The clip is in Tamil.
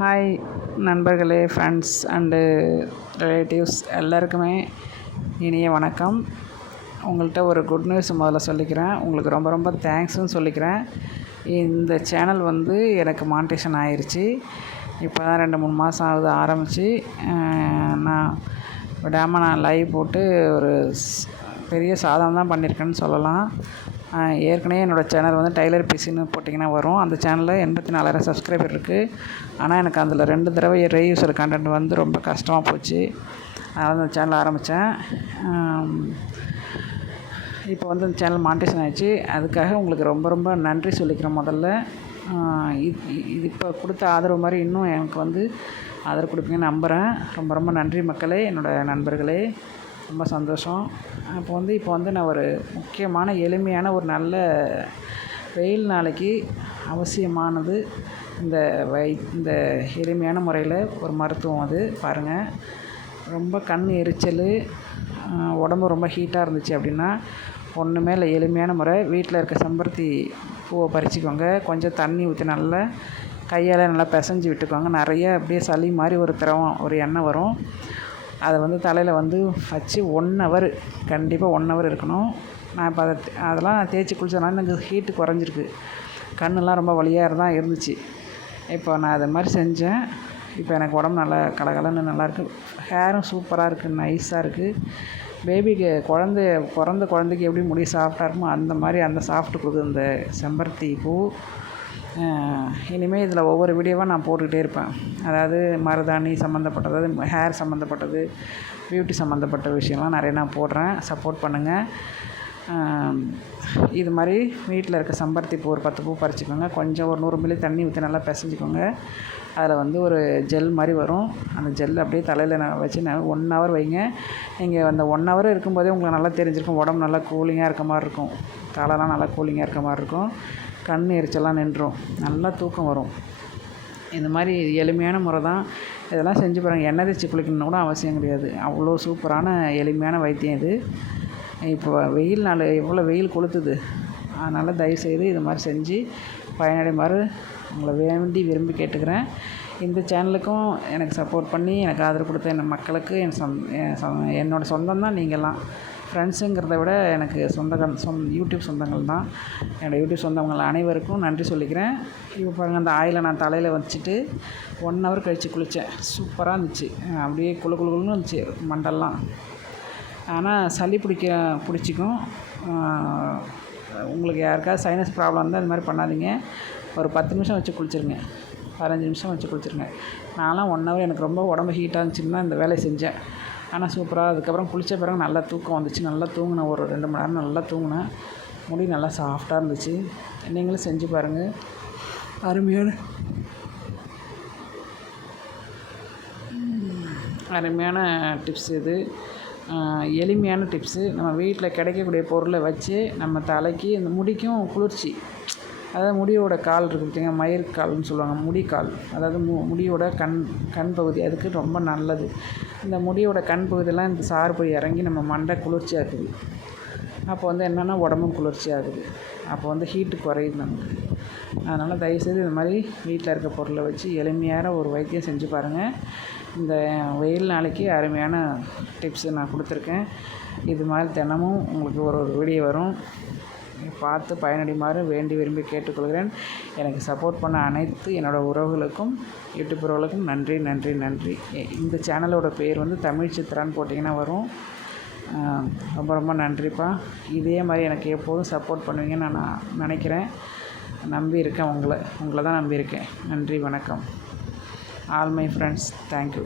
ஹாய் நண்பர்களே ஃப்ரெண்ட்ஸ் அண்டு ரிலேட்டிவ்ஸ் எல்லாருக்குமே இனிய வணக்கம். உங்கள்கிட்ட ஒரு குட் நியூஸ் முதல்ல சொல்லிக்கிறேன். உங்களுக்கு ரொம்ப ரொம்ப தேங்க்ஸுன்னு சொல்லிக்கிறேன். இந்த சேனல் வந்து எனக்கு மானிட்டேஷன் ஆயிடுச்சு இப்போ தான் ரெண்டு மூணு மாதம் ஆகுது ஆரம்பித்து நான் விடாமல் நான் லைவ் போட்டு ஒரு பெரிய சாதனை தான் பண்ணியிருக்கேன்னு சொல்லலாம். ஏற்கனவே என்னோடய சேனல் வந்து டைலர் பிசின்னு போட்டிங்கன்னா வரும். அந்த சேனலில் எண்பத்தி நாலாயிரம் சப்ஸ்கிரைபர் இருக்குது ஆனால் எனக்கு அதில் ரெண்டு தடவை ரீயூசர் கண்டென்ட் வந்து ரொம்ப கஷ்டமாக போச்சு. அதனால் அந்த சேனல் ஆரம்பித்தேன் இப்போ வந்து அந்த சேனல் மானிட்டேஷன் ஆயிடுச்சு. அதுக்காக உங்களுக்கு ரொம்ப ரொம்ப நன்றி சொல்லிக்கிறேன் முதல்ல. இது இது இப்போ கொடுத்த ஆதரவு மாதிரி இன்னும் எனக்கு வந்து ஆதரவு கொடுப்பீங்கன்னு நம்புகிறேன் ரொம்ப ரொம்ப நன்றி மக்களே என்னோடய நண்பர்களே. ரொம்ப சந்தோஷம். அப்போ வந்து இப்போ வந்து நான் ஒரு முக்கியமான எளிமையான ஒரு நல்ல வெயில் நாளைக்கு அவசியமானது இந்த வை இந்த எளிமையான முறையில் ஒரு மருத்துவம் அது. பாருங்கள் ரொம்ப கண் எரிச்சல் உடம்பு ரொம்ப ஹீட்டாக இருந்துச்சு அப்படின்னா ஒன்றுமே இல்லை எளிமையான முறை. வீட்டில் இருக்க செம்பருத்தி பூவை பறிச்சுக்கோங்க. கொஞ்சம் தண்ணி ஊற்றி நல்லா கையால் நல்லா பிசைஞ்சு விட்டுக்கோங்க. நிறைய அப்படியே சளி மாதிரி ஒரு திரவம் ஒரு எண்ணெய் வரும். அதை வந்து தலையில் வந்து வச்சு ஒன் ஹவர் கண்டிப்பாக ஒன் ஹவர் இருக்கணும். நான் இப்போ அதை அதெல்லாம் தேய்ச்சி குளித்ததுனால எனக்கு ஹீட்டு குறைஞ்சிருக்கு. கண்ணெல்லாம் ரொம்ப வழியாக தான் இருந்துச்சு. இப்போ நான் அதை மாதிரி செஞ்சேன். இப்போ எனக்கு உடம்பு நல்லா கலகலன்னு நல்லாயிருக்கு ஹேரும் சூப்பராக இருக்குது நைஸாக இருக்குது பேபிக்கு குழந்தை பிறந்த குழந்தைக்கு எப்படி முடி சாஃப்டாக இருக்குமோ அந்த மாதிரி அந்த சாஃப்ட் கொடுக்குது இந்த செம்பருத்தி பூ. இனிமேல் இதில் ஒவ்வொரு வீடியோவாக நான் போட்டுக்கிட்டே இருப்பேன். அதாவது மருதாணி சம்மந்தப்பட்டது அதாவது ஹேர் சம்மந்தப்பட்டது பியூட்டி சம்மந்தப்பட்ட விஷயம்லாம் நிறைய நான் போடுறேன். சப்போர்ட் பண்ணுங்கள் இது மாதிரி வீட்டில் இருக்க சம்பருத்தி பூ ஒரு பத்து பூ பறிச்சுக்கோங்க. கொஞ்சம் ஒரு நூறு மில்லி தண்ணி ஊற்றி நல்லா பிசைஞ்சிக்கோங்க. அதில் வந்து ஒரு ஜெல் மாதிரி வரும். அந்த ஜெல் அப்படியே தலையில் நான் வச்சு நான் ஒன் ஹவர் வைங்க. நீங்கள் அந்த ஒன் ஹவர் இருக்கும்போதே உங்களுக்கு நல்லா தெரிஞ்சிருக்கும். உடம்பு நல்லா கூலிங்காக இருக்க மாதிரி இருக்கும். தலைலாம் நல்லா கூலிங்காக இருக்க மாதிரி இருக்கும். கண் எரிச்சல்லாம் நின்றும். நல்லா தூக்கம் வரும். இந்த மாதிரி எளிமையான முறை தான். இதெல்லாம் செஞ்சு பாருங்கள் எண்ணெய் தேய்ச்சி குளிக்கணும்னு கூட அவசியம் கிடையாது. அவ்வளோ சூப்பரான எளிமையான வைத்தியம் இது. இப்போ வெயில் நாள் எவ்வளோ வெயில் கொளுத்துது. அதனால் தயவுசெய்து இது மாதிரி செஞ்சு பயனடைமாறு உங்களை வேண்டி விரும்பி கேட்டுக்கிறேன். இந்த சேனலுக்கும் எனக்கு சப்போர்ட் பண்ணி எனக்கு ஆதரவு கொடுத்த என் மக்களுக்கு என் சொந் என்னோடய சொந்தம் தான் நீங்கள்லாம். ஃப்ரெண்ட்ஸுங்கிறத விட எனக்கு சொந்தங்கள் சொந் யூடியூப் சொந்தங்கள் தான். என்னோடய யூடியூப் சொந்தங்கள் அனைவருக்கும் நன்றி சொல்லிக்கிறேன். இப்போ பாருங்கள் அந்த ஆயிலை நான் தலையில் வச்சுட்டு ஒன் ஹவர் கழித்து குளித்தேன் சூப்பராக இருந்துச்சு. அப்படியே குளு குழுன்னு இருந்துச்சு மண்டெல்லாம். ஆனால் சளி பிடிக்க பிடிச்சிக்கும். உங்களுக்கு யாருக்காவது சைனஸ் ப்ராப்ளம் இருந்தால் இந்த மாதிரி பண்ணாதீங்க. ஒரு பத்து நிமிஷம் வச்சு குளிச்சிருங்க. பதினஞ்சு நிமிஷம் வச்சு குளிச்சிருங்க. நான்லாம் ஒன் ஹவர் எனக்கு ரொம்ப உடம்பு ஹீட்டாக இருந்துச்சுன்னு தான் இந்த வேலையை செஞ்சேன். ஆனால் சூப்பராக அதுக்கப்புறம் குளித்த பிறகு நல்லா தூக்கம் வந்துச்சு. நல்லா தூங்கினேன். ஒரு ரெண்டு மணி நேரம் நல்லா தூங்கினேன். முடி நல்லா சாஃப்டாக இருந்துச்சு. நீங்களும் செஞ்சு பாருங்கள் அருமையான அருமையான டிப்ஸ் இது. எளிமையான டிப்ஸு நம்ம வீட்டில் கிடைக்கக்கூடிய பொருளை வச்சு நம்ம தலைக்கு இந்த முடிக்கும் குளிர்ச்சி. அதாவது முடியோட கால் இருக்குது பார்த்திங்க மயிர் கால்னு சொல்லுவாங்க. முடி கால் அதாவது மு முடியோட கண் கண் பகுதி. அதுக்கு ரொம்ப நல்லது. இந்த முடியோட கண் பகுதியெல்லாம் இந்த சாறு போய் இறங்கி நம்ம மண்டை குளிர்ச்சியாக்குது. அப்போ வந்து என்னென்னா உடம்பும் குளிர்ச்சியாகுது. அப்போ வந்து ஹீட்டு குறையுது நமக்கு. அதனால் தயவுசெய்து இது மாதிரி வீட்டில் இருக்க பொருளை வச்சு எளிமையான ஒரு வைத்தியம் செஞ்சு பாருங்கள் இந்த வெயில் நாளைக்கு அருமையான டிப்ஸு நான் கொடுத்துருக்கேன். இது மாதிரி தினமும் உங்களுக்கு ஒரு ஒரு வீடியோ வரும். பார்த்து பயனடைமாறு வேண்டி விரும்பி கேட்டுக்கொள்கிறேன். எனக்கு சப்போர்ட் பண்ண அனைத்து என்னோடய உறவுகளுக்கும் யூடியூப் உறவுகளுக்கும் நன்றி நன்றி நன்றி. இந்த சேனலோட பேர் வந்து தமிழ் சித்திரான்னு போட்டிங்கன்னா வரும். ரொம்ப ரொம்ப நன்றிப்பா. இதே மாதிரி எனக்கு எப்போதும் சப்போர்ட் பண்ணுவீங்கன்னு நான் நினைக்கிறேன். நம்பியிருக்கேன் உங்களை உங்களை தான் நம்பியிருக்கேன் நன்றி வணக்கம். All my friends thank you